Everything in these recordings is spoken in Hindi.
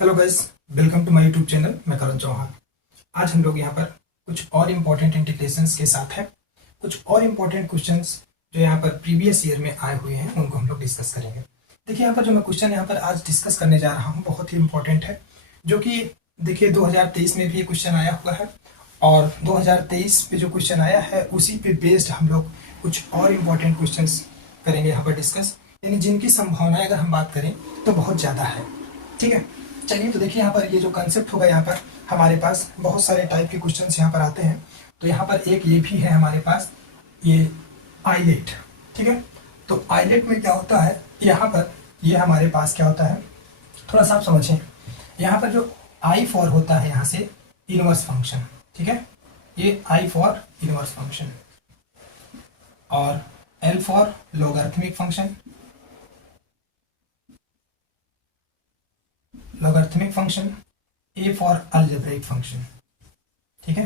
Hello guys, welcome to my YouTube channel. मैं करण चौहान। आज हम लोग यहाँ पर कुछ और इम्पोर्टेंट इंटीग्रेशंस के साथ है, कुछ और इम्पोर्टेंट क्वेश्चंस जो यहाँ पर प्रीवियस ईयर में आए हुए हैं उनको हम लोग डिस्कस करेंगे। देखिए यहाँ पर जो मैं क्वेश्चन यहाँ पर आज डिस्कस करने जा रहा हूँ बहुत ही इंपॉर्टेंट है, जो कि देखिए 2023 में भी ये क्वेश्चन आया हुआ है और 2023 पे जो क्वेश्चन आया है उसी पे बेस्ड हम लोग कुछ और इम्पोर्टेंट क्वेश्चन करेंगे यहाँ पर डिस्कस, यानी जिनकी संभावनाएं अगर हम बात करें तो बहुत ज़्यादा है। ठीक है, चलिए तो देखिए यहाँ पर ये जो कंसेप्ट होगा, यहाँ पर हमारे पास बहुत सारे टाइप के क्वेश्चंस यहाँ पर आते हैं। तो यहाँ पर एक ये भी है हमारे पास, ये आइलेट। ठीक है, तो आइलेट में क्या होता है, यहाँ पर ये हमारे पास क्या होता है, थोड़ा सा आप समझें। यहाँ पर जो आई फॉर होता है यहाँ से इनवर्स फंक्शन, ठीक है, ये आई फॉर इनवर्स फंक्शन, और L for logarithmic function, logarithmic function, A for algebraic function, ठीक है,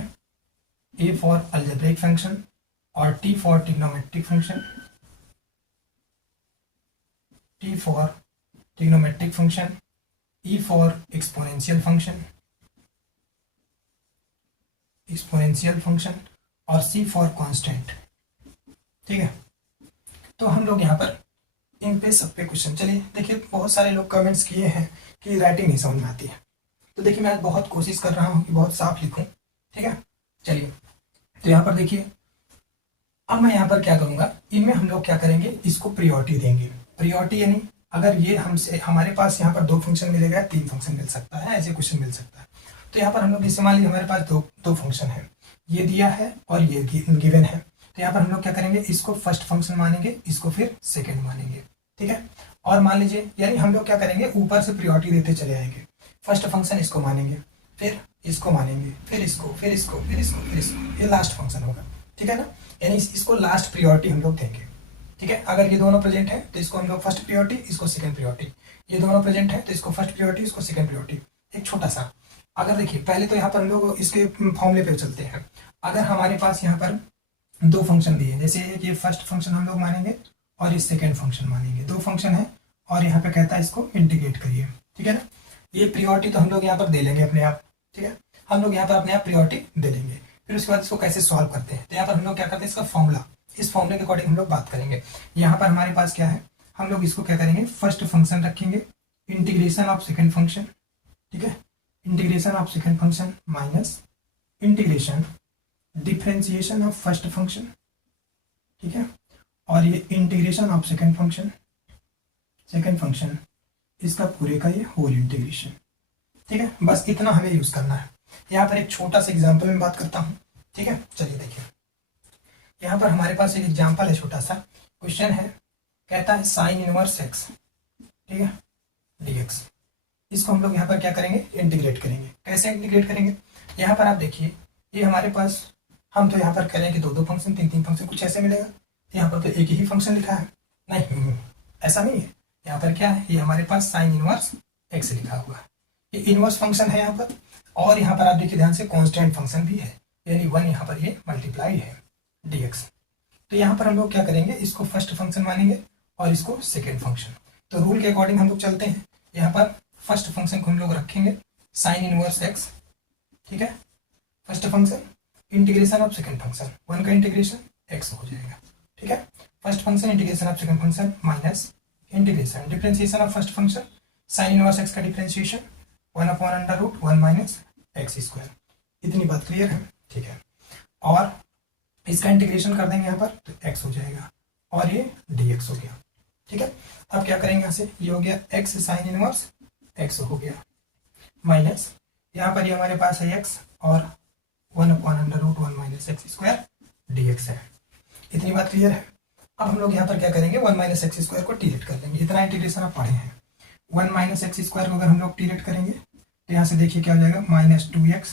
ए फॉर अलजेब्रिक फंक्शन, और T for trigonometric function, T for trigonometric function, E for exponential function, exponential function, और सी फॉर कांस्टेंट। ठीक है, तो हम लोग यहाँ पर इन पे सब पे क्वेश्चन, चलिए देखिए बहुत सारे लोग कमेंट्स किए हैं कि राइटिंग नहीं समझ में आती है, तो देखिए मैं आज बहुत कोशिश कर रहा हूँ कि बहुत साफ लिखूँ। ठीक है, चलिए तो यहाँ पर देखिए अब मैं यहाँ पर क्या करूँगा, इनमें हम लोग क्या करेंगे, इसको प्रियोरिटी देंगे। प्रियोरिटी यानी अगर ये हमसे हमारे पास यहाँ पर दो फंक्शन मिलेगा, तीन फंक्शन मिल सकता है, ऐसे क्वेश्चन मिल सकता है। तो यहाँ पर हम लोग इस्तेमाल लीजिए, हमारे पास दो फंक्शन है, ये दिया है और ये गिवन है। तो यहाँ पर हम लोग क्या करेंगे, इसको फर्स्ट फंक्शन मानेंगे, इसको फिर सेकेंड मानेंगे। ठीक है, और मान लीजिए यानी हम लोग क्या करेंगे, ऊपर से प्रियोरिटी देते चले आएंगे। फर्स्ट फंक्शन इसको मानेंगे, फिर इसको मानेंगे, फिर इसको, फिर इसको, फिर इसको, फिर इसको, ये लास्ट फंक्शन होगा। ठीक है ना, यानी इसको लास्ट प्रियोरिटी हम लोग देंगे। ठीक है, अगर ये दोनों प्रेजेंट है तो इसको हम लोग फर्स्ट प्रियोरिटी, इसको सेकंड प्रियोरिटी। ये दोनों प्रेजेंट है तो इसको फर्स्ट प्रियोरिटी, इसको सेकंड प्रियोरिटी। एक छोटा सा, अगर देखिए पहले तो यहाँ पर हम लोग इसके फॉर्मूले पे चलते हैं। अगर हमारे पास यहाँ पर दो फंक्शन दिए, जैसे ये फर्स्ट फंक्शन हम लोग मानेंगे और ये सेकेंड फंक्शन मानेंगे, दो फंक्शन है और यहाँ पे कहता है इसको इंटीग्रेट करिए। ठीक है ना, ये प्रियोरिटी तो हम लोग यहाँ पर दे लेंगे अपने आप। ठीक है, हम लोग यहाँ पर अपने आप प्रियोरिटी दे लेंगे। फिर उसके बाद इसको कैसे सॉल्व करते हैं, तो यहाँ पर हम लोग क्या करते हैं, इसका फॉर्मूला, इस फॉर्मूले के अकॉर्डिंग हम लोग बात करेंगे। यहाँ पर हमारे पास क्या है, हम लोग इसको क्या करेंगे, फर्स्ट फंक्शन रखेंगे, इंटीग्रेशन ऑफ सेकेंड फंक्शन। ठीक है, integration of second function minus integration differentiation of first function. ठीक है, और ये इंटीग्रेशन ऑफ सेकेंड फंक्शन, इसका पूरे का ये होल इंटीग्रेशन। ठीक है, बस इतना हमें यूज करना है। यहाँ पर एक छोटा सा एग्जांपल में बात करता हूँ। ठीक है, चलिए देखिए यहाँ पर हमारे पास एक एग्जांपल है, छोटा सा क्वेश्चन है, कहता है साइन इनवर्स एक्स, ठीक है, dx। इसको हम लोग यहाँ पर क्या करेंगे, इंटीग्रेट करेंगे। कैसे इंटीग्रेट करेंगे, यहाँ पर आप देखिए ये हमारे पास, हम तो यहाँ पर करें कि दो फंक्शन, तीन फंक्शन, कुछ ऐसे मिलेगा। यहाँ पर तो एक ही फंक्शन लिखा है, नहीं ऐसा नहीं है। यहाँ पर क्या है, ये हमारे पास साइन इनवर्स एक्स लिखा हुआ है, ये इनवर्स फंक्शन है यहाँ पर। और यहाँ पर आप देखिए ध्यान से कांस्टेंट फंक्शन भी है, यानी 1 यहाँ पर ये मल्टीप्लाई है dx। तो यहाँ पर हम लोग क्या करेंगे, इसको फर्स्ट फंक्शन मानेंगे और इसको सेकेंड फंक्शन। तो रूल के अकॉर्डिंग हम लोग चलते हैं। यहाँ पर फर्स्ट फंक्शन को हम लोग रखेंगे साइन इनवर्स एक्स। ठीक है, first function integration of second function, 1 का इंटीग्रेशन x हो जाएगा। ठीक है, first function integration of second function minus integration differentiation of first function, sign inverse x का डिफरेंशिएशन 1/√1 माइनस एक्स स्क्वायर। इतनी बात क्लियर है। ठीक है, और इसका इंटीग्रेशन कर देंगे यहाँ पर तो x हो जाएगा और ये dx हो गया। ठीक है, अब क्या करेंगे, यहाँ से ये हो गया x साइन इनवर्स x हो गया, माइनस यहाँ पर ये हमारे पास है x और 1/√1 माइनस एक्स स्क्वायर dx है। इतनी बात क्लियर है। अब हम लोग यहाँ पर क्या करेंगे, 1 माइनस एक्स स्क्वायर को डिलीट कर लेंगे। इतना इंटीग्रेशन आप पढ़े हैं। 1 माइनस एक्स स्क्वायर को अगर हम लोग डिलीट करेंगे तो यहाँ से देखिए क्या हो जाएगा, -2x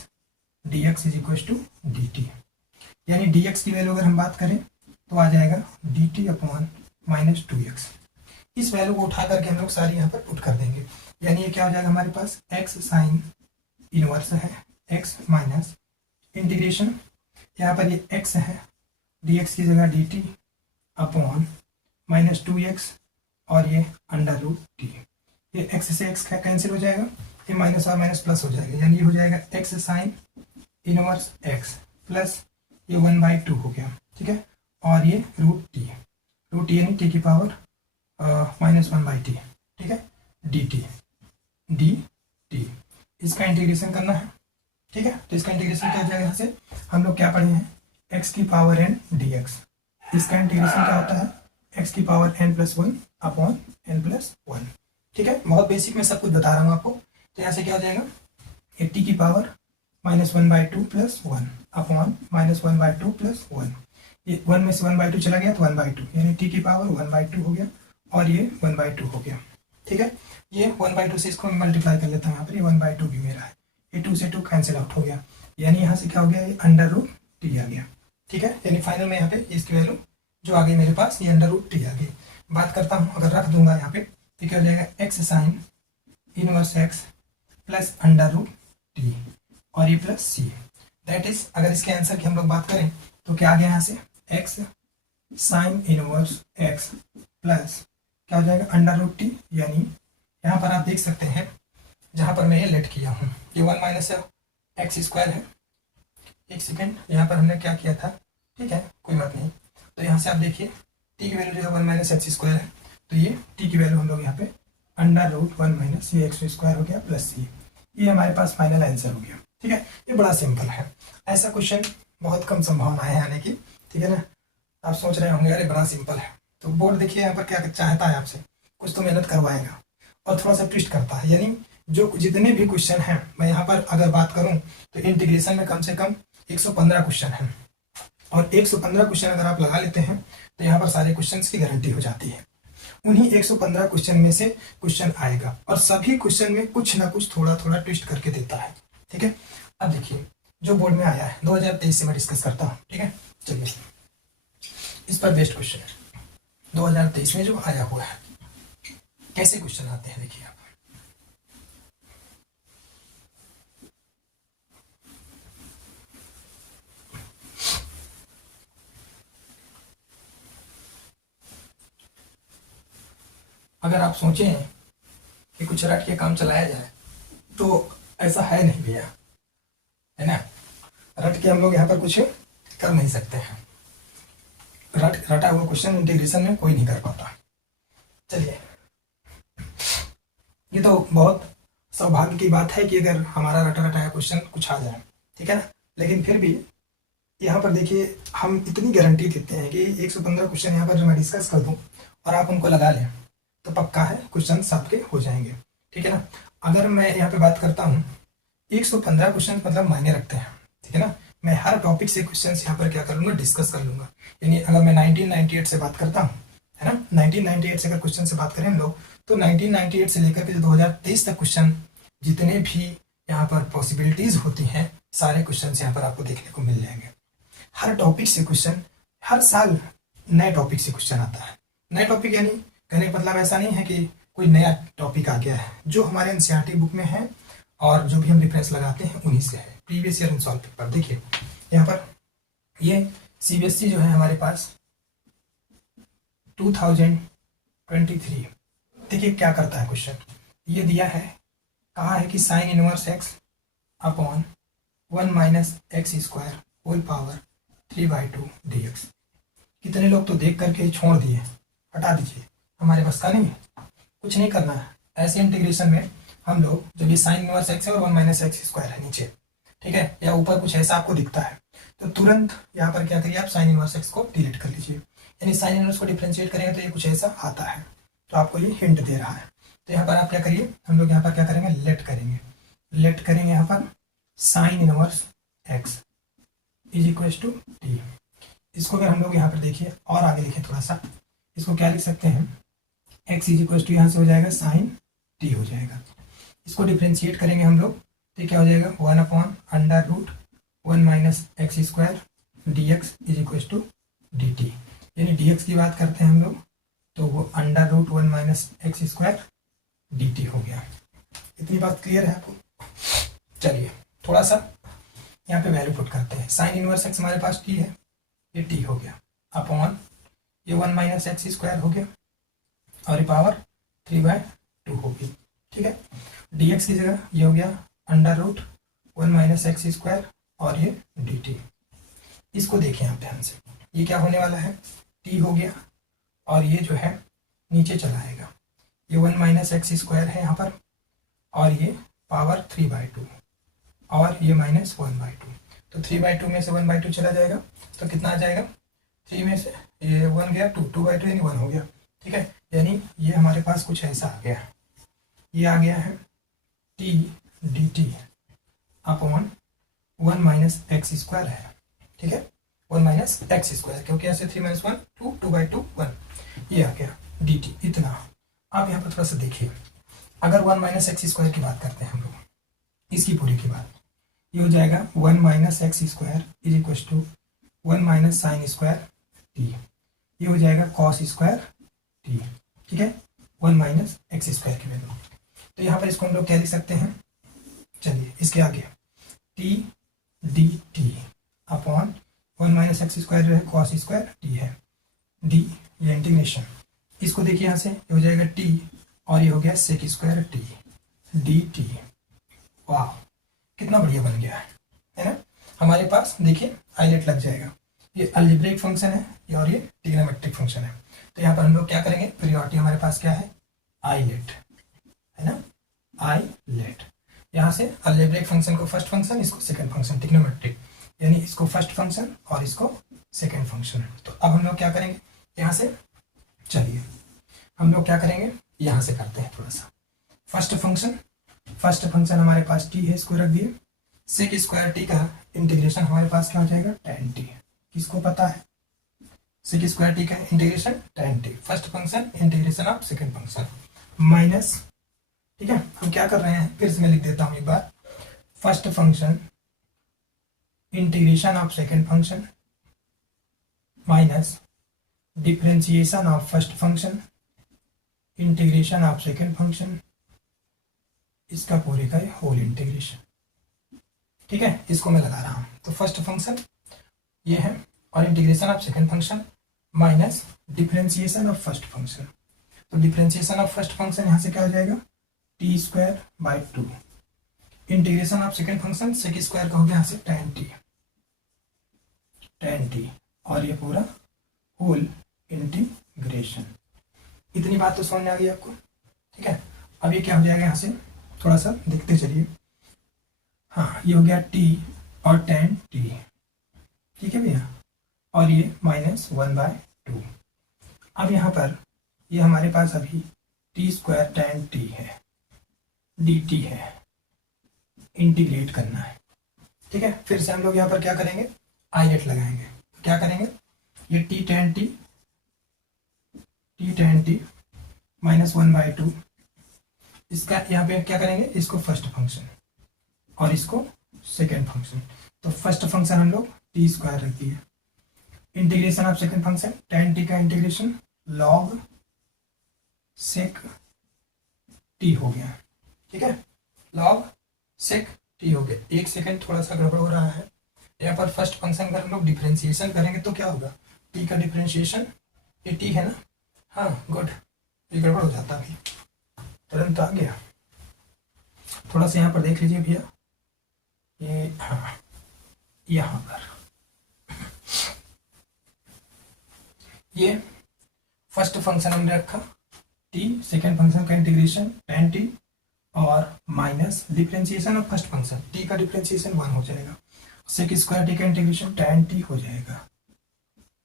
dx is equal to dt। यानी dx की वैल्यू अगर हम बात करें तो आ जाएगा dt अपॉन -2x। इस वैल्यू को उठा करके हम लोग सारी यहाँ पर पुट कर देंगे, यानी ये क्या हो जाएगा हमारे पास, x साइन इनवर्स है x माइनस इंटीग्रेशन, यहाँ पर ये x है, dx की जगह dt अपॉन -2x और ये √t। ये x से x कैंसिल हो जाएगा ये माइनस और माइनस प्लस हो जाएगा, यानी ये हो जाएगा x sine inverse x plus ये 1/2 हो गया, ठीक है, और ये रूट टी यानी टी की पावर -1/t, ठीक है, डी टी इसका इंटीग्रेशन करना है, ठीक है। तो इसका इंटीग्रेशन क्या हो जाएगा, यहाँ से हम लोग क्या पढ़े हैं, एक्स की पावर n dx, इसका इंटीग्रेशन क्या होता है, एक्स की पावर n+1 अपॉन n+1, ठीक है। बहुत बेसिक में सब कुछ बता रहा हूँ आपको। तो यहाँ से क्या हो जाएगा, 80 की पावर -1/2 + 1 अपॉन -1/2 + 1, ये 1 में से 1/2 चला गया तो 1/2, यानी t की पावर 1/2 हो गया और ये 1/2 हो गया, ठीक है। ये 1/2 से इसको मल्टीप्लाई कर लेता हूँ, यहाँ पर ये 1/2 भी मेरा है, ये 2 से 2 कैंसिल आउट हो गया, यानी यहाँ से क्या हो गया, ये √t आ गया, ठीक है। यानी फाइनल में यहाँ पे इसकी वैल्यू जो आ गई मेरे पास, ये √t आ गई। बात करता हूँ, अगर रख दूंगा यहाँ पे तो क्या हो जाएगा, x sine inverse x plus √t और ये प्लस सी, दैट इज, अगर इसके आंसर की हम लोग बात करें तो क्या आ गया यहाँ से, x sine inverse x plus क्या हो जाएगा, √t, यानी यहाँ पर आप देख सकते हैं जहाँ पर मैं ये लेट किया हूँ, ये 1 - x² है। एक सेकेंड, यहाँ पर हमने क्या किया था, ठीक है, कोई बात नहीं। तो यहाँ से आप देखिए t की वैल्यू जो है 1 - x² है, तो ये t की वैल्यू हम लोग यहाँ पे √1 - ये x² हो गया प्लस सी, ये हमारे पास फाइनल आंसर हो गया, ठीक है। ये बड़ा सिंपल है, ऐसा क्वेश्चन बहुत कम संभावना है आने की, ठीक है ना। आप सोच रहे होंगे अरे बड़ा सिंपल है, तो बोर्ड देखिए यहाँ पर क्या चाहता है आपसे, कुछ तो मेहनत करवाएगा और थोड़ा सा ट्विस्ट करता है, यानी जो जितने भी क्वेश्चन हैं, मैं यहाँ पर अगर बात करूँ तो इंटीग्रेशन में कम से कम 115 क्वेश्चन हैं, और 115 क्वेश्चन अगर आप लगा लेते हैं तो यहाँ पर सारे क्वेश्चंस की गारंटी हो जाती है। उन्हीं 115 क्वेश्चन में से क्वेश्चन आएगा और सभी क्वेश्चन में कुछ ना कुछ थोड़ा थोड़ा ट्विस्ट करके देता है, ठीक है। अब देखिए जो बोर्ड में आया है 2023 से मैं डिस्कस करता हूँ, ठीक है। चलिए इस पर बेस्ट क्वेश्चन है 2023 में जो आया हुआ है, कैसे क्वेश्चन आते हैं देखिए आप। अगर आप सोचें कि कुछ रट के काम चलाया जाए तो ऐसा है नहीं भैया, है ना। रट के हम लोग यहाँ पर कुछ कर नहीं सकते हैं, रटा हुआ क्वेश्चन इंटीग्रेशन में कोई नहीं कर पाता। चलिए, ये तो बहुत सौभाग्य की बात है कि अगर हमारा रटा रटाया क्वेश्चन कुछ आ जाए, ठीक है ना। लेकिन फिर भी यहाँ पर देखिए हम इतनी गारंटी देते हैं कि 115 क्वेश्चन यहाँ पर जो मैं डिस्कस कर दूँ और आप उनको लगा लें तो पक्का है क्वेश्चन सबके हो जाएंगे, ठीक है ना। अगर मैं यहाँ पे बात करता हूँ 115 क्वेश्चन मतलब मायने रखते हैं, ठीक है ना। मैं हर टॉपिक से क्वेश्चन यहाँ पर क्या कर लूँगा, डिस्कस कर लूँगा। यानी अगर मैं 1998 से बात करता हूँ, है ना, 1998 से अगर क्वेश्चन से बात करें हम लोग तो 1998 से लेकर के 2023 तक क्वेश्चन जितने भी यहाँ पर पॉसिबिलिटीज होती हैं सारे क्वेश्चन यहाँ पर आपको देखने को मिल जाएंगे। हर टॉपिक से क्वेश्चन, हर साल नए टॉपिक से क्वेश्चन आता है। नए टॉपिक यानी कहने का मतलब ऐसा नहीं है कि कोई नया टॉपिक आ गया है, जो हमारे एनसीईआरटी बुक में है और जो भी हम रेफरेंस लगाते हैं उन्हीं से है। प्रीवियस ईयर अनसॉल्व पेपर देखिए यहाँ पर, ये सीबीएसई जो है हमारे पास 2023, देखिए क्या करता है क्वेश्चन, ये दिया है, कहा है कि sine inverse x upon 1 - x² whole power 3/2 dx। कितने लोग तो देख करके छोड़ दिए, हटा दीजिए, हमारे बस का नहीं है, कुछ नहीं करना है। ऐसे इंटीग्रेशन में हम लोग जब ये साइन इनवर्स एक्स है और 1 - x² है नीचे, ठीक है, या ऊपर कुछ ऐसा आपको दिखता है तो तुरंत यहाँ पर क्या करिए आप साइन इनवर्स एक्स को डिलीट कर लीजिए। यानी साइन इनवर्स को डिफ्रेंशिएट करेंगे तो ये कुछ ऐसा आता है, तो आपको ये हिंट दे रहा है। तो यहाँ पर आप क्या करिए, हम लोग यहाँ पर क्या करेंगे, लेट करेंगे यहाँ पर sine inverse x is equal to t. इसको अगर हम लोग यहाँ पर देखिए और आगे लिखें थोड़ा सा, इसको क्या लिख सकते हैं, एक्स इज इक्वल टू यहाँ से हो जाएगा साइन टी हो जाएगा। इसको डिफ्रेंशिएट करेंगे हम लोग तो क्या हो जाएगा 1/√1 - x² dx is equal to dt। यानी dx की बात करते हैं हम लोग तो वो √1 - x² dt हो गया। इतनी बात क्लियर है आपको। चलिए थोड़ा सा यहाँ पे वैल्यू पुट करते हैं। साइन इनवर्स एक्स हमारे पास t है, ये t हो गया अपॉन ये 1 - x² हो गया और ये पावर 3/2 होगी, ठीक है। dx की जगह ये हो गया under root 1 minus x square और ये dt। इसको देखें आप ध्यान से, ये क्या होने वाला है, t हो गया और ये जो है नीचे चला आएगा, ये 1 माइनस एक्स स्क्वायर है यहाँ पर और ये पावर 3/2 और ये माइनस 1/2, तो 3/2 में से 1/2 चला जाएगा तो कितना आ जाएगा, 3 में से ये 1 गया 2, 2/2 यानी 1 हो गया। ठीक है, यानी ये हमारे पास कुछ ऐसा आ गया, ये आ गया है t dt upon 1 minus x square है। ठीक है, 1 माइनस एक्स स्क्वायर, क्योंकि ऐसे 3 माइनस 1 2, 2/2 1, ये आ गया dt इतना। आप यहाँ पर थोड़ा सा देखिए, अगर 1 माइनस एक्स स्क्वायर की बात करते हैं हम लोग, इसकी पूरी की बात, ये हो जाएगा 1 minus x square is equal to 1 minus sine square t, ये हो जाएगा कॉस स्क्वायर टी। ठीक है, 1 माइनस एक्स स्क्वायर की वैल्यू, तो यहाँ पर इसको हम लोग क्या लिख सकते हैं, चलिए इसके आगे T d T upon 1 minus x square जो है कॉस स्क्वायर टी है, डी ये इंटीग्रेशन, इसको देखिए यहाँ से, ये हो जाएगा टी और ये हो गया sec square t d t. वाह, कितना बढ़िया बन गया है ना। हमारे पास देखिए आइलेट लग जाएगा, ये अलजेब्रिक फंक्शन है और ये ट्रिग्नोमेट्रिक फंक्शन है, तो यहाँ पर हम लोग क्या करेंगे, प्रियोरिटी हमारे पास क्या है, आइलेट है ना, आइलेट। यहाँ से अलजेब्रिक फंक्शन को फर्स्ट फंक्शन, इसको सेकंड फंक्शन, ट्रिग्नोमेट्रिक यानी इसको फर्स्ट फंक्शन और इसको सेकंड फंक्शन। तो अब हम लोग क्या करेंगे यहाँ से, चलिए हम लोग क्या करेंगे, यहाँ से करते हैं थोड़ा सा। फर्स्ट फंक्शन हमारे पास टी है, इसको रख दिए, सेक स्क्वायर टी का इंटीग्रेशन हमारे पास क्या हो जाएगा, tan टी, किसको पता है, सेक स्क्वायर टी का integration tan T, first function integration of second function minus. ठीक है, हम क्या कर रहे हैं, फिर से मैं लिख देता हूँ एक बार, first function integration of second function minus differentiation of first function integration of second function, इसका पूरे का होल इंटीग्रेशन। ठीक है, इसको मैं लगा रहा हूं, तो फर्स्ट फंक्शन ये है और integration of second function minus differentiation of first function, तो डिफरेंशिएशन ऑफ फर्स्ट फंक्शन यहाँ से क्या हो जाएगा, t square by 2, integration of second function sec square का हो गया यहाँ से tan टी और ये पूरा होल इंटीग्रेशन। इतनी बात तो समझ में आ गई आपको। ठीक है, अब ये क्या हो जाएगा, यहाँ से थोड़ा सा देखते चलिए, हाँ ये हो गया t और tan t। ठीक है भैया, और ये -1/2। अब यहाँ पर ये हमारे पास अभी t स्क्वायर tan t है, dt है, इंटीग्रेट करना है। ठीक है, फिर से हम लोग यहाँ पर क्या करेंगे, आइलेट लगाएंगे, क्या करेंगे, ये t tan t -1/2, इसका यहाँ पे क्या करेंगे, इसको फर्स्ट फंक्शन और इसको सेकेंड फंक्शन, तो फर्स्ट फंक्शन हम लोग टी स्क्वायर रख दिए, integration of second function tan t का इंटीग्रेशन log सेक टी हो गया। ठीक है, log सेक टी हो गया। एक सेकेंड थोड़ा सा गड़बड़ हो रहा है, यहाँ पर फर्स्ट फंक्शन का हम लोग डिफरेंशिएशन करेंगे तो क्या होगा, टी का डिफरेंशिएशन, ये टी है ना, हाँ गुड, ये गड़बड़ हो जाता अभी, तुरंत आ गया। थोड़ा सा यहाँ पर देख लीजिए भैया, ये हाँ यहाँ पर ये फर्स्ट फंक्शन हमने रखा टी, सेकेंड फंक्शन का इंटीग्रेशन tan टी और minus differentiation of first function, T का डिफरेंशिएशन 1 हो जाएगा, सेक स्क्वायर टी का इंटीग्रेशन tan टी हो जाएगा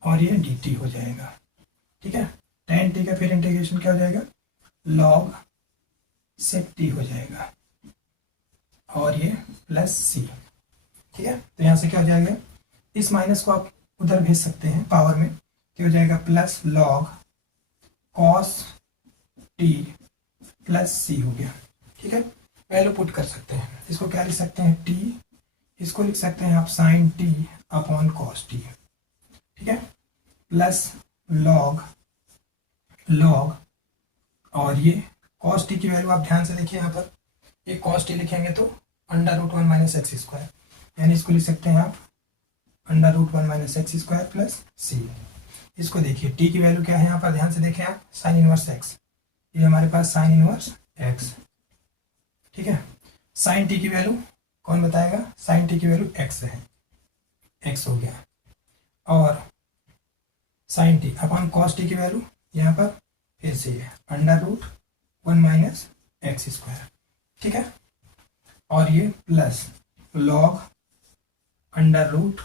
और ये dt हो जाएगा। ठीक है, tan टी का फिर इंटीग्रेशन क्या हो जाएगा, log सेक टी हो जाएगा और ये प्लस सी। ठीक है, तो यहाँ से क्या हो जाएगा, इस माइनस को आप उधर भेज सकते हैं पावर में, क्या हो जाएगा, plus log cos t plus c हो गया। ठीक है, वैल्यू पुट कर सकते हैं, इसको क्या लिख सकते हैं, टी, इसको लिख सकते हैं आप sine t upon cos t. ठीक है, प्लस log और ये cos टी की वैल्यू आप ध्यान से देखिए, यहाँ पर ये cos टी लिखेंगे तो √1 माइनस एक्स स्क्वायर, यानी इसको लिख सकते हैं आप √1 माइनस एक्स स्क्वायर प्लस सी। इसको देखिए t की वैल्यू क्या है, यहाँ पर ध्यान से देखें आप, साइन इनवर्स एक्स, ये हमारे पास साइन इनवर्स एक्स। ठीक है। साइन टी की वैल्यू कौन बताएगा, साइन टी की वैल्यू एक्स है, एक्स हो गया, और sine t upon cos t की वैल्यू यहाँ पर फिर से है under root 1 minus x square, ठीक है, और ये plus log under root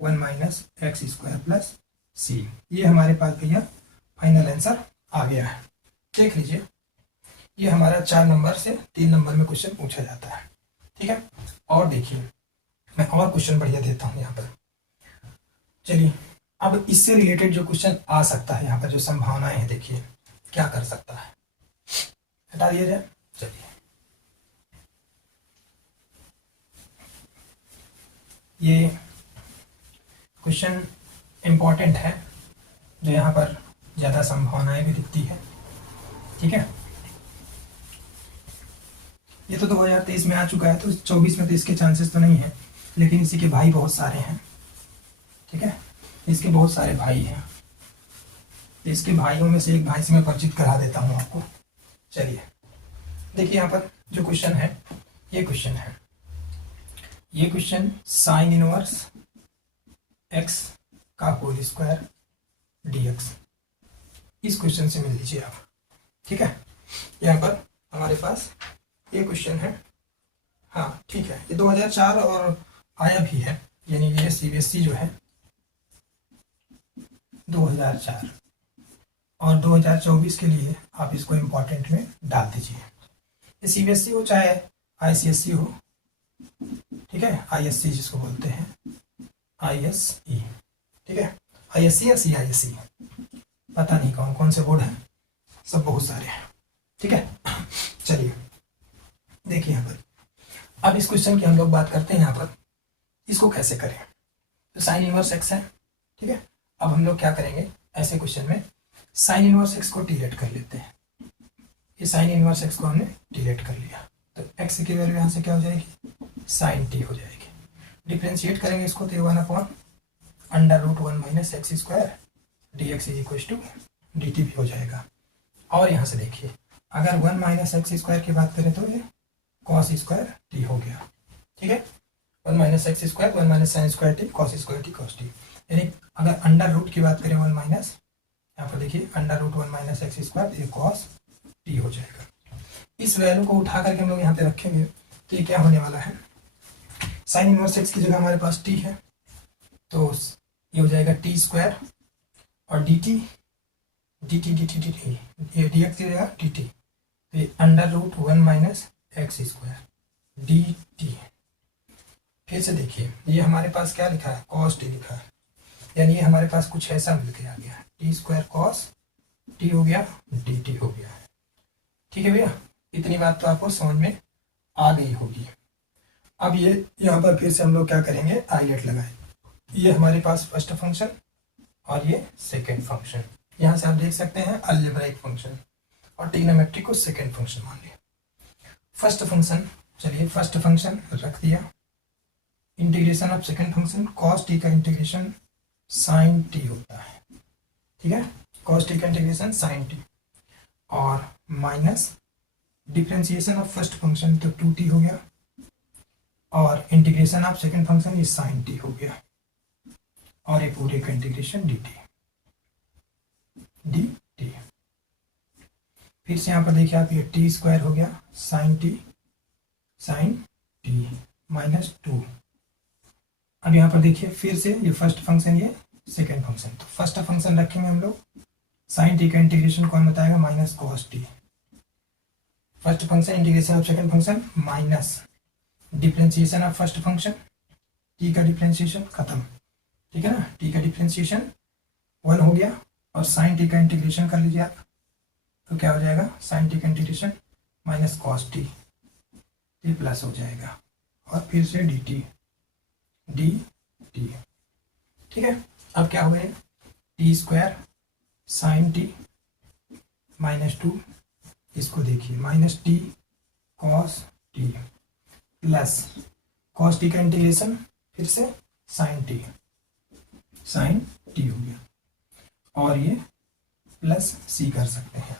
1 minus x square plus c. ये हमारे पास भैया फाइनल आंसर आ गया है। देख लीजिए, ये हमारा 4 नंबर से 3 नंबर में क्वेश्चन पूछा जाता है, ठीक है। और देखिए मैं और क्वेश्चन बढ़िया देता हूँ यहाँ पर। चलिए अब इससे रिलेटेड जो क्वेश्चन आ सकता है यहाँ पर, जो संभावनाएं हैं, देखिए क्या कर सकता है, हटा दिया जाए। चलिए ये क्वेश्चन इम्पॉर्टेंट है, जो यहाँ पर ज़्यादा संभावनाएं भी दिखती है, ठीक है। ये तो 2023 में आ चुका है, तो 24 में तो इसके चांसेस तो नहीं है, लेकिन इसी के भाई बहुत सारे हैं, ठीक है, इसके बहुत सारे भाई हैं। इसके भाइयों में से एक भाई से मैं परिचित करा देता हूँ आपको। चलिए देखिए यहाँ पर जो क्वेश्चन है, ये क्वेश्चन है, ये क्वेश्चन साइन इनवर्स एक्स का होल स्क्वायर dx, इस क्वेश्चन से मिल लीजिए आप, ठीक है। यहाँ पर हमारे पास ये क्वेश्चन है, हाँ ठीक है, ये 2004 और आया भी है, यानी ये सीबीएसई जो है 2004 और 2024 के लिए आप इसको इम्पोर्टेंट में डाल दीजिए। ये सीबीएसई हो चाहे आईसीएसई हो, ठीक है, आईएससी जिसको बोलते हैं, आईएसई, ठीक है, आईएससी या सीआईएसई, पता नहीं कौन कौन से बोर्ड हैं, सब बहुत सारे हैं, ठीक है। चलिए देखिए यहाँ पर, अब इस क्वेश्चन की हम लोग बात करते हैं। यहाँ पर इसको कैसे करें, तो साइन इनवर्स एक्स है, ठीक है। अब हम लोग क्या करेंगे, ऐसे क्वेश्चन में साइन इनवर्स एक्स को डिलीट कर लेते हैं। ये साइन इनवर्स एक्स को हमने डिलीट कर लिया, तो एक्स की वैल्यू यहाँ से क्या हो जाएगी, साइन टी हो जाएगी। डिफ्रेंशिएट करेंगे इसको, तो 1 upon under root 1 minus x square d x is equal to d t भी हो जाएगा। और यहाँ से देखिए, अगर 1 माइनस एक्स स्क्वायर की बात करें तो ये कॉस स्क्वायर टी हो गया, ठीक है। 1 minus x square 1 minus sine square T cos square T cos T, यानी अगर अंडर रूट की बात करें 1 माइनस, यहाँ पर देखिए under root 1 minus x square, ये कॉस टी हो जाएगा। इस वैल्यू को उठा करके हम लोग यहाँ पे रखेंगे, तो ये क्या होने वाला है, साइन इनवर्स एक्स की जगह हमारे पास टी है, तो ये हो जाएगा टी स्क्वायर और d t d t d t d t, ये डी एक्स की जगह डी टी, तो ये under root 1 minus x square d t. फिर से देखिए, ये हमारे पास क्या लिखा है, कॉस टी लिखा है, यानी ये हमारे पास कुछ ऐसा मिल के आ गया, टी स्क्वायर कॉस टी हो गया, डी टी हो गया, ठीक है भैया। इतनी बात तो आपको समझ में आ गई होगी। अब ये यहाँ पर फिर से हम लोग क्या करेंगे, आइलेट लगाए, ये हमारे पास फर्स्ट फंक्शन और ये सेकेंड फंक्शन, यहाँ से आप देख सकते हैं अलजेब्राइक फंक्शन, और ट्रिग्नोमेट्री को सेकेंड फंक्शन मान लिया। फर्स्ट फंक्शन, चलिए फर्स्ट फंक्शन रख दिया, integration of second function, cos T का इंटीग्रेशन साइन टी होता है, ठीक है, कॉस टी का इंटीग्रेशन साइन टी, और minus differentiation of first function, तो 2t हो गया, और इंटीग्रेशन ऑफ सेकेंड फंक्शन ये साइन टी हो गया, और ये पूरे का integration D t d t. फिर से यहाँ पर देखिए आप, ये टी स्क्वायर हो गया साइन टी माइनस 2। अब यहाँ पर देखिए फिर से ये फर्स्ट फंक्शन, ये सेकेंड फंक्शन, तो फर्स्ट फंक्शन रखेंगे हम लोग, साइन टी का इंटीग्रेशन कौन बताएगा, minus cos T, first function integration of second function minus differentiation of first function, T का डिफ्रेंशिएशन खत्म, ठीक है ना, टी का डिफ्रेंशिएशन 1 हो गया, और साइन टी का इंटीग्रेशन कर लीजिए आप, तो क्या हो जाएगा, साइन टी का integration minus cos T, T plus हो जाएगा, और फिर से डी टी, ठीक है। अब क्या हो गया, T square sine T minus 2, इसको देखिए minus T cos T plus cos T का इंटीग्रेशन फिर से साइन टी हो गया, और ये प्लस सी कर सकते हैं,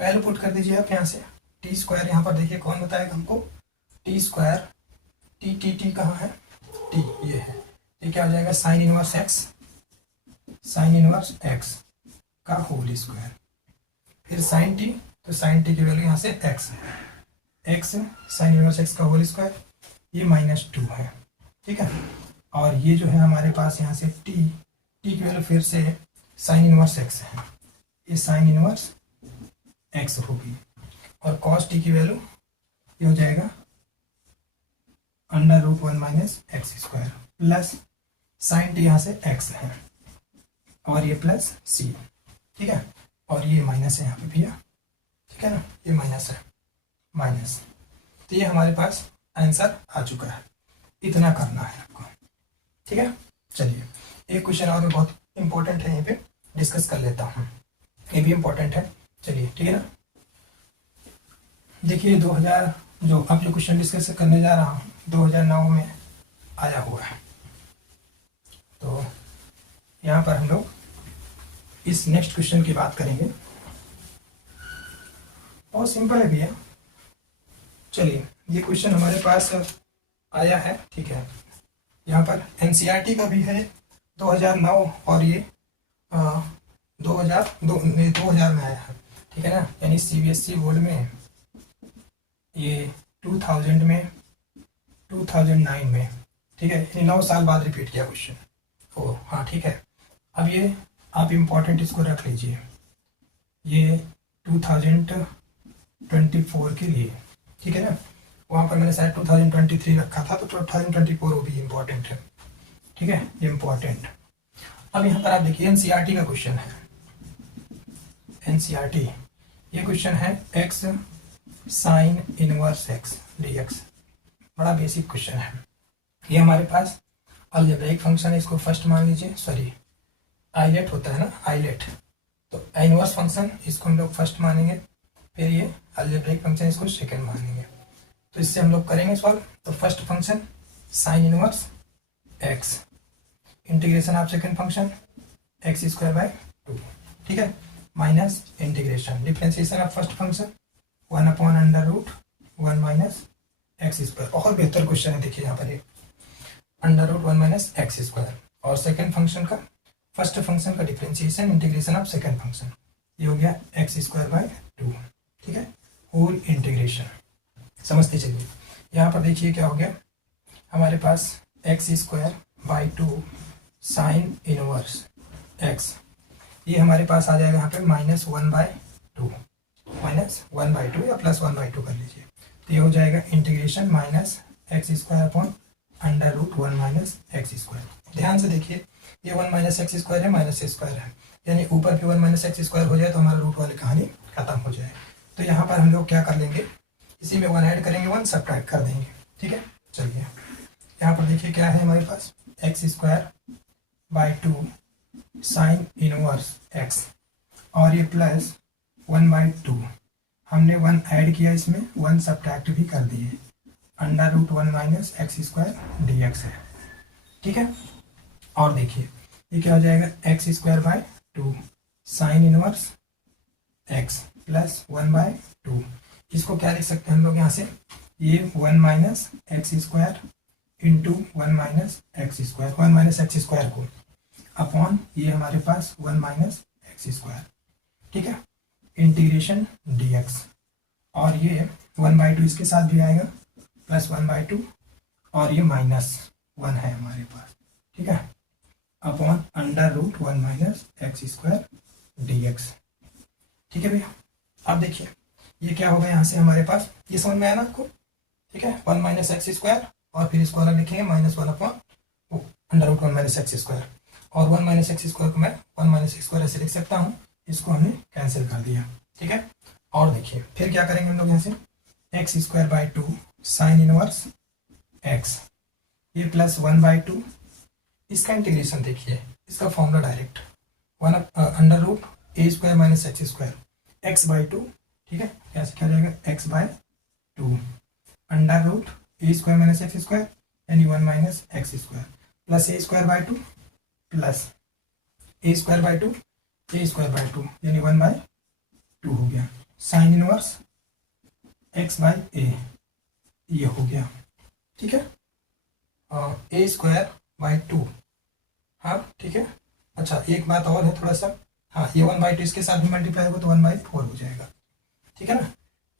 पहले पुट कर दीजिए आप यहाँ से, टी स्क्वायर यहाँ पर देखिए कौन बताएगा हमको, T square, T T T कहाँ है, टी ये है, ये क्या हो जाएगा sign inverse x, sine inverse x का होल स्क्वायर, फिर साइन टी, तो साइन टी की वैल्यू यहाँ से एक्स है, एक्स साइन इनवर्स एक्स का होल स्क्वायर, ये -2 है, ठीक है। और ये जो है हमारे पास यहाँ से टी, टी की वैल्यू फिर से साइन इनवर्स एक्स है, ये साइन इनवर्स एक्स होगी, और कॉस टी की वैल्यू ये हो जाएगा √1 - x square, plus sign T यहाँ से एक्स है, और ये प्लस सी, ठीक है, और ये माइनस है यहाँ पे भैया, ठीक है ना, ये माइनस है, माइनस, तो ये हमारे पास आंसर आ चुका है, इतना करना है आपको, ठीक है। चलिए एक क्वेश्चन और बहुत इंपॉर्टेंट है, यहीं पे डिस्कस कर लेता हूँ, ये भी इंपॉर्टेंट है, चलिए ठीक है ना। देखिए 2000 जो अब जो क्वेश्चन डिस्कस करने जा रहा हूँ 2009 में आया हुआ है, तो यहाँ पर हम लोग इस नेक्स्ट क्वेश्चन की बात करेंगे, बहुत सिंपल है भैया। चलिए ये क्वेश्चन हमारे पास आया है, ठीक है, यहाँ पर एनसीईआरटी का भी है 2009, और ये 2000 में आया है, ठीक है ना, यानी सीबीएसई बोर्ड में ये 2000 में 2009 में, ठीक है, यानी 9 साल बाद रिपीट किया क्वेश्चन। ओ हाँ ठीक है, अब ये आप इम्पोर्टेंट इसको रख लीजिए, ये 2024 के लिए, ठीक है ना, वहाँ पर मैंने शायद 2023 रखा था, तो 2024 वो भी इम्पोर्टेंट है, ठीक है, इम्पोर्टेंट। अब यहाँ पर आप देखिए एनसीईआरटी का क्वेश्चन है, एनसीईआरटी ये क्वेश्चन है x sine inverse x dx, बड़ा बेसिक क्वेश्चन है, ये हमारे पास अलजेब्रिक फंक्शन है, इसको फर्स्ट मान लीजिए, सॉरी आइलेट होता है ना, आइलेट, तो इनवर्स फंक्शन इसको हम लोग फर्स्ट मानेंगे, फिर ये अलजेब्रिक फंक्शन इसको सेकंड मानेंगे, तो इससे हम लोग करेंगे सॉल्व। तो first function sine inverse x, integration of second function x²/2, ठीक है, minus integration differentiation of first function 1/√1 - x², बहुत बेहतर क्वेश्चन है, देखिए यहाँ पर ये √1 - x², और सेकंड फंक्शन का फर्स्ट फंक्शन का differentiation integration of second function, ये हो गया x²/2, ठीक है, होल इंटीग्रेशन, समझते चलिए। यहाँ पर देखिए क्या हो गया हमारे पास x²/2 साइन इनवर्स x, ये हमारे पास आ जाएगा यहाँ पे -1/2, -1/2 या +1/2 कर लीजिए, तो ये हो जाएगा इंटीग्रेशन -x² (√1 - x²। ध्यान से देखिए ये 1 - x² है, -a² है, यानी ऊपर भी 1 - x² हो जाए तो हमारा रूट वाली कहानी खत्म हो जाए। तो यहाँ पर हम लोग क्या कर लेंगे, इसी में 1 ऐड करेंगे, 1 सब्ट्रैक्ट कर देंगे, ठीक है। चलिए यहाँ पर देखिए क्या है हमारे पास x²/2 साइन इनवर्स x, और ये प्लस 1/2, हमने 1 ऐड किया, इसमें 1 सब्ट्रैक्ट भी कर दिए, √1 - x² dx है, ठीक है। और देखिए ये क्या हो जाएगा x²/2 sine inverse x plus 1/2, इसको क्या लिख सकते हैं हम लोग यहाँ से, ये 1 - x² इंटू 1 - x², 1 - x² को अपॉन ये हमारे पास 1 - x², ठीक है, इंटीग्रेशन dx, और ये 1/2 इसके साथ भी आएगा, प्लस 1/2, और ये -1 है हमारे पास, ठीक है, अपॉन √1 - x² dx, ठीक है भैया। अब देखिए ये क्या होगा यहाँ से हमारे पास, ये समझ में आया ना आपको, ठीक है, 1 - x², और फिर इसको अलग लिखेंगे -1/√1 - x², और 1 - x² को मैं 1 - x² ऐसे लिख सकता हूँ, इसको हमने कैंसिल कर दिया, ठीक है। और देखिए फिर क्या करेंगे हम लोग यहाँ से x²/2 साइन इनवर्स x, ये प्लस 1/2, इसका इंटीग्रेशन देखिए, इसका formula direct 1 √a² - x², x/2, ठीक है, कैसे क्या जाएगा x/2 √a² - x² यानी 1 - x² plus a²/2 plus a²/2 a²/2 यानी 1/2 हो गया, साइन इनवर्स एक्स बाई ए, ये हो गया, ठीक है। ए स्क्वायर बाई टू, हाँ ठीक है। अच्छा एक बात और है थोड़ा सा, हाँ ये 1/2 इसके साथ भी मल्टीप्लाई होगा तो 1/4 हो जाएगा, ठीक है ना।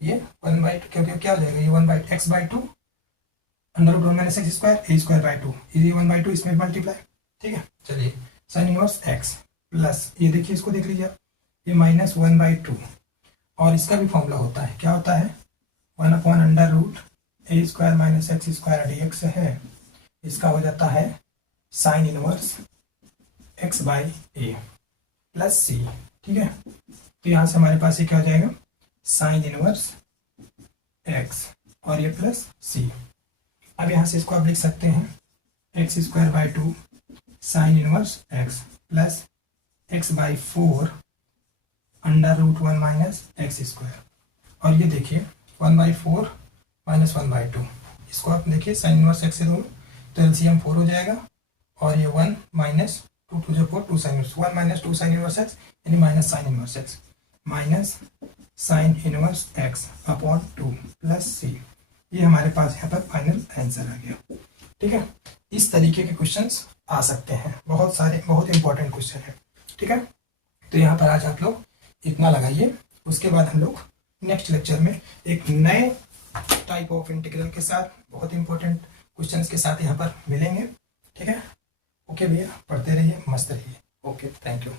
ये 1/2 क्योंकि क्या हो जाएगा, ये 1/x/2 under root 1 minus x square a square by two, ये 1/2 इसमें मल्टीप्लाई, ठीक है। चलिए साइन इनवर्स एक्स प्लस, ये देखिए इसको देख लीजिए आप, ये -1/2, और इसका भी फॉर्मूला होता है, क्या होता है, 1/√a square minus x square d x है, इसका हो जाता है sine inverse x by a plus c, ठीक है। तो यहाँ से हमारे पास ये क्या हो जाएगा, साइन इनवर्स एक्स और ये प्लस सी। अब यहाँ से इसको आप लिख सकते हैं x square by two sine inverse x plus x by 4 under root 1 minus x square, और ये देखिए 1/4 माइनस 1/2, इसको आप देखिए साइन इनवर्स एक्स से दोनों, तो एलसीएम 4 हो जाएगा, और ये 1 minus 2 2 4 2 sine inverse 1 minus 2 sine inverse x यानी minus sine inverse x minus sine inverse x upon 2 plus c. ये हमारे पास यहाँ पर फाइनल आंसर आ गया, ठीक है। इस तरीके के क्वेश्चंस आ सकते हैं, बहुत सारे बहुत इंपॉर्टेंट क्वेश्चन है, ठीक है। तो यहाँ पर आज आप लोग इतना लगाइए, उसके बाद हम लोग नेक्स्ट लेक्चर में एक नए टाइप ऑफ इंटीग्रल के साथ, बहुत इंपॉर्टेंट क्वेश्चंस के साथ यहाँ पर मिलेंगे, ठीक है। ओके भैया, पढ़ते रहिए, मस्त रहिए। Okay, thank you.